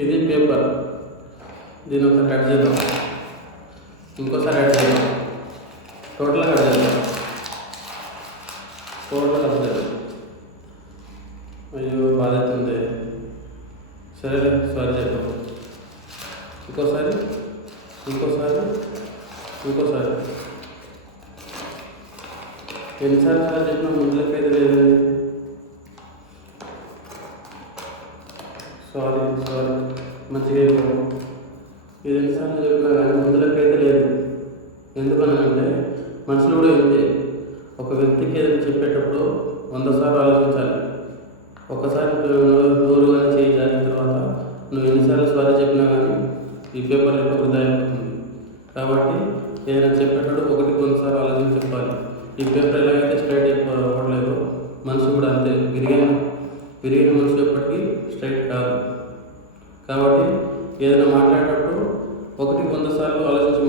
ఇది పేపర్. దీని ఒకసారి కట్ చేద్దాం, ఇంకోసారి కట్ చేద్దాం, టోటల్గా కట్ చేద్దాం, టోటల్ కట్ చేద్దాం. అయ్యో బాధ అవుతుంది. సరే సారీ చేద్దాం, ఇంకోసారి ఇంకోసారి ఇంకోసారి. ఎన్నిసార్లు సార్ చెప్పినా ముందులకైతే లేదండి. సారీ సారీ మంచిగా అయిపోయాం. ఇది ఎన్నిసార్లు చెప్పినా కానీ ముందులకైతే లేదు. ఎందుకనంటే మనుషులు కూడా ఇంతే. ఒక వ్యక్తికి ఏదైనా చెప్పేటప్పుడు 100 సార్లు ఆలోచించాలి. ఒకసారి నోరు కానీ చేయి జారిన తర్వాత నువ్వు ఎన్నిసార్లు సారీ చెప్పినా కానీ ఈ పేపర్ యొక్క వృధా అయిపోతుంది. కాబట్టి ఏదైనా చెప్పేటప్పుడు 1-2 సార్లు ఆలోచించి చెప్పాలి. ఈ పేపర్ ఎలాగైతే స్ట్రైట్ అయిపోవట్లేదు, మనిషి కూడా అంతే. విరిగిన మనిషి ఎప్పటికీ స్ట్రైట్ కాదు. కాబట్టి ఏదైనా మాట్లాడేటప్పుడు 1-100 సార్లు ఆలోచించి